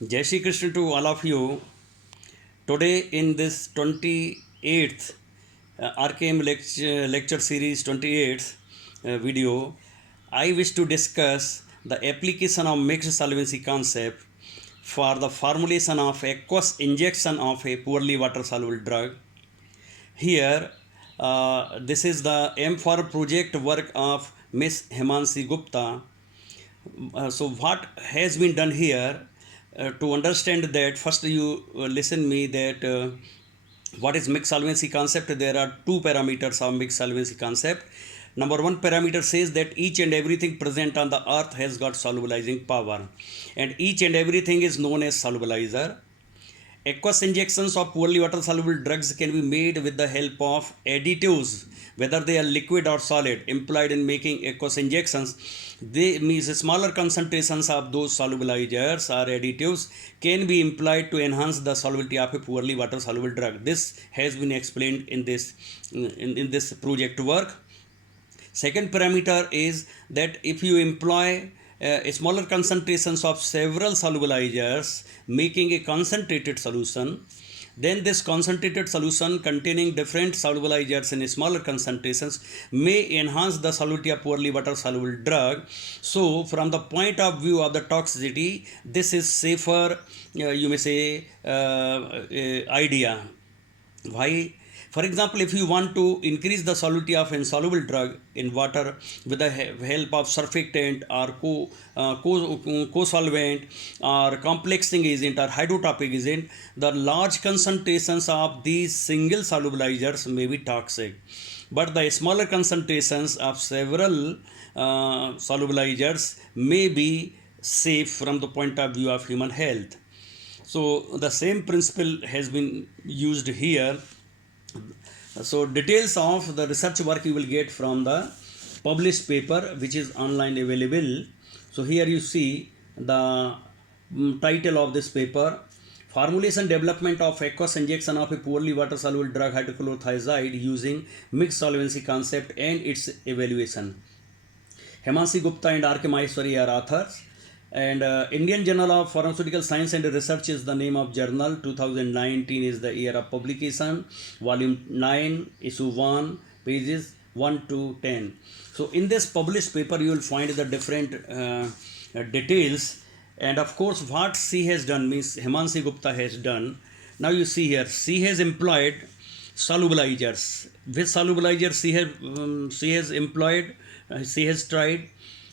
Jai Shri Krishna to all of you. Today, in this 28th RKM lecture series 28th video, I wish to discuss the application of mixed solvency concept for the formulation of aqueous injection of a poorly water soluble drug. Here, this is the M4 project work of Miss Himanshi Gupta. So what has been done here, to understand that, first you listen me that what is mixed solvency concept. There are two parameters of mixed solvency concept. Number one parameter says that each and everything present on the earth has got solubilizing power, and each and everything is known as solubilizer. Aqueous injections of poorly water soluble drugs can be made with the help of additives, whether they are liquid or solid, employed in making aqueous injections. They means smaller concentrations of those solubilizers or additives can be employed to enhance the solubility of a poorly water soluble drug. This has been explained in this project work. Second parameter is that if you employ smaller concentrations of several solubilizers making a concentrated solution, then this concentrated solution containing different solubilizers in smaller concentrations may enhance the solubility of poorly water soluble drug. So from the point of view of the toxicity, this is safer, you may say, idea. Why? For example, if you want to increase the solubility of insoluble drug in water with the help of surfactant or co-solvent or complexing agent or hydrotropic agent, the large concentrations of these single solubilizers may be toxic. But the smaller concentrations of several solubilizers may be safe from the point of view of human health. So the same principle has been used here. So details of the research work you will get from the published paper which is online available. So here you see the title of this paper: formulation development of aqueous injection of a poorly water soluble drug hydrochlorothiazide using mixed solvency concept and its evaluation. Himanshi Gupta and R.K. Maheshwari are authors. And Indian Journal of Pharmaceutical Science and Research is the name of journal. 2019 is the year of publication. Volume 9, issue 1, pages 1 to 10. So in this published paper, you will find the different details. And of course, what she has done means Himanshi Gupta has done. Now you see here, she has employed solubilizers. Which solubilizers she has employed? She has tried.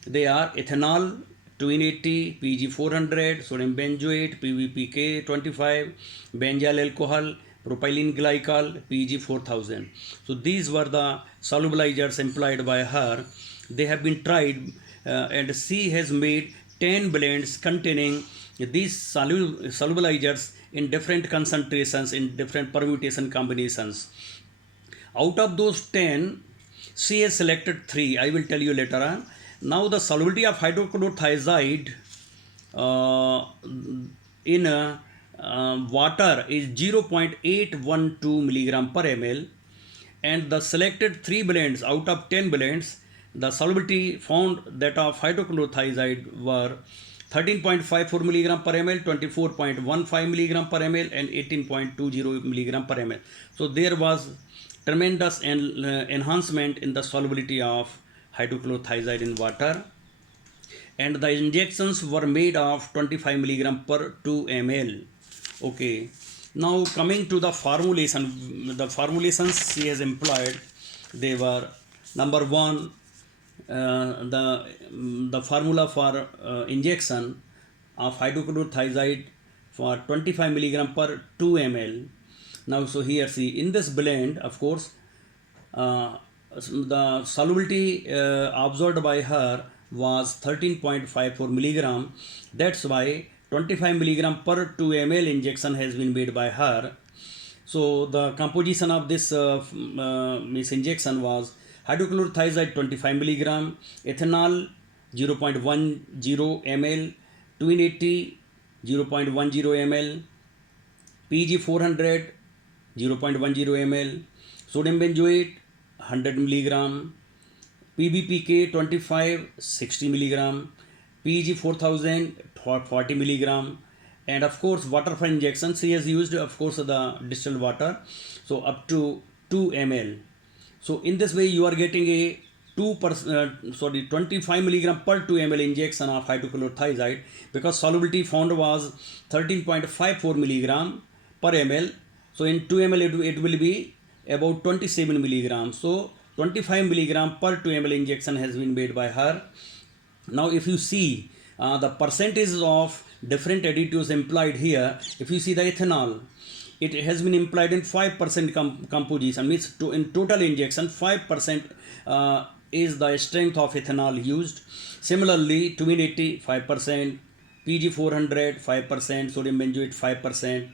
They are ethanol 280, PG 400, sodium benzoate, PVPK 25, benzyl alcohol, propylene glycol, PG 4000. So these were the solubilizers employed by her. They have been tried, and she has made 10 blends containing these solubilizers in different concentrations, in different permutation combinations. Out of those 10, she has selected 3. I will tell you later on. Now the solubility of hydrochlorothiazide in water is 0.812 milligram per ml, and the selected 3 blends out of 10 blends, the solubility found that of hydrochlorothiazide were 13.54 milligram per ml, 24.15 milligram per ml, and 18.20 milligram per ml. So there was tremendous enhancement in the solubility of hydrochlorothiazide in water, and the injections were made of 25 milligram per 2 ml. Okay, now coming to the formulation, the formulations she has employed, they were: number one, the formula for injection of hydrochlorothiazide for 25 milligram per 2 ml. Now, so here see in this blend, of course, the solubility observed by her was 13.54 milligram. That's why 25 milligram per 2 ml injection has been made by her. So the composition of this injection was hydrochlorothiazide 25 milligram, ethanol 0.10 ml, 280 0.10 ml, PG 400 0.10 ml, sodium benzoate 100 milligram, PBPK 25 60 milligram, PG 4000 40 milligram, And of course water for injection, she has used of course the distilled water, so up to 2 ml. So in this way you are getting a 25 milligram per 2 ml injection of hydrochlorothiazide, because solubility found was 13.54 milligram per ml. So in 2 ml it will be about 27 milligrams. So 25 milligram per 2 ml injection has been made by her. Now if you see the percentages of different additives implied here, if you see the ethanol, it has been implied in 5% composition, means in total injection 5% is the strength of ethanol used. Similarly twin 80 5%, pg 400 5%, sodium benzoate 5%,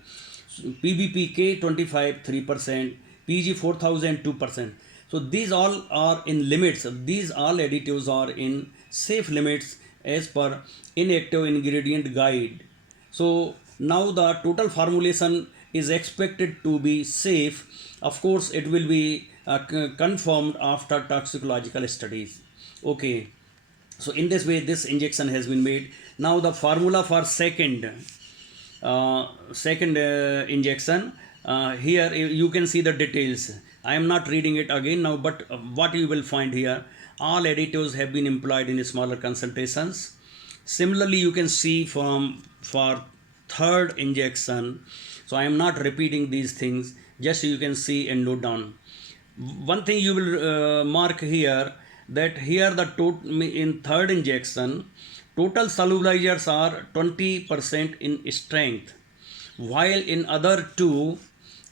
pbpk 25 3%, pg 4000 2%. So these all are in limits, these all additives are in safe limits as per inactive ingredient guide. So now the total formulation is expected to be safe. Of course it will be confirmed after toxicological studies. Okay, so in this way this injection has been made. Now the formula for second injection, here you can see the details. I am not reading it again now, but what you will find here, all additives have been employed in smaller concentrations. Similarly you can see for third injection, so I am not repeating these things, just you can see and note down. One thing you will mark here, that here the in third injection total solubilizers are 20% in strength, while in other two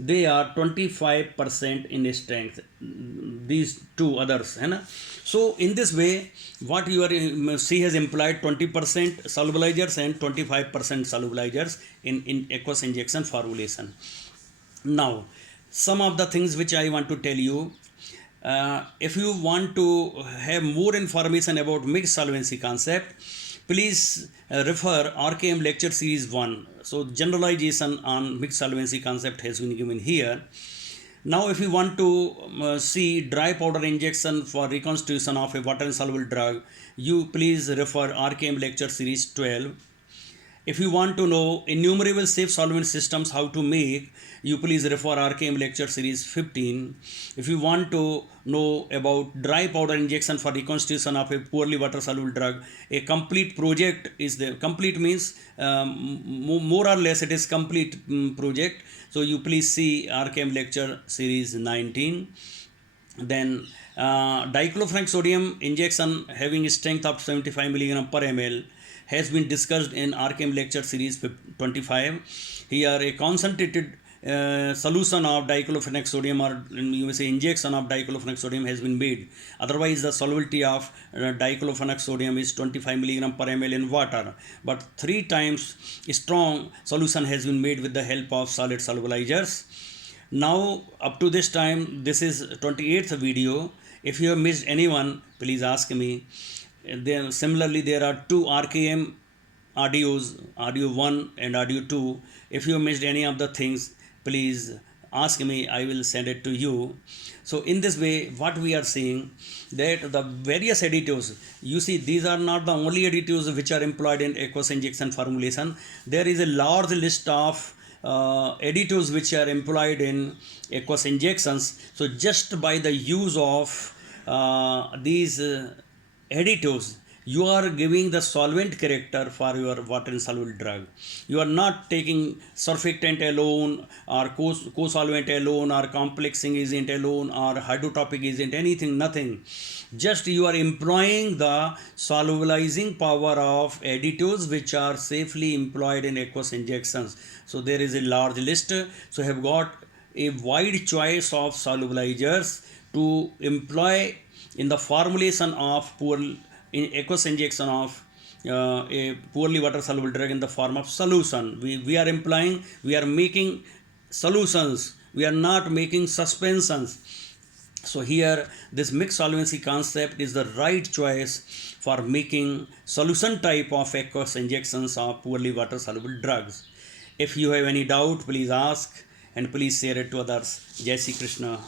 they are 25% in strength, these two others, है ना. So in this way what you are C has implied 20% solubilizers and 25% solubilizers in aqueous injection formulation. Now some of the things which I want to tell you, if you want to have more information about mixed solvency concept, please refer RKM lecture series 1. So generalization on mixed solvency concept has been given here. Now if you want to see dry powder injection for reconstitution of a water insoluble drug, you please refer RKM lecture series 12. If you want to know innumerable safe solvent systems how to make, you please refer RKM lecture series 15. If you want to know about dry powder injection for reconstitution of a poorly water soluble drug, a complete project is there. Complete means more or less it is complete project. So you please see RKM lecture series 19. Then diclofenac sodium injection having strength of 75 mg per ml has been discussed in RKM lecture series 25. Here a concentrated solution of diclofenac sodium, or you may say injection of diclofenac sodium, has been made. Otherwise the solubility of diclofenac sodium is 25 mg per ml in water, but 3 times strong solution has been made with the help of solid solubilizers. Now up to this time, this is 28th video. If you have missed anyone, please ask me. Then similarly there are 2 RKM audios, audio 1 and audio 2. If you missed any of the things, please ask me, I will send it to you. So in this way what we are seeing, that the various additives, you see these are not the only additives which are employed in aqueous injection formulation. There is a large list of additives which are employed in aqueous injections. So just by the use of these additives, you are giving the solvent character for your water insoluble drug. You are not taking surfactant alone or co-solvent alone or complexing agent alone or hydrotropic agent, anything, nothing. Just you are employing the solubilizing power of additives which are safely employed in aqueous injections. So there is a large list. So have got a wide choice of solubilizers to employ in the formulation of in aqueous injection of a poorly water soluble drug in the form of solution. We are making solutions, we are not making suspensions. So here this mixed solvency concept is the right choice for making solution type of aqueous injections of poorly water soluble drugs. If you have any doubt, please ask and please share it to others. Jai Shri Krishna.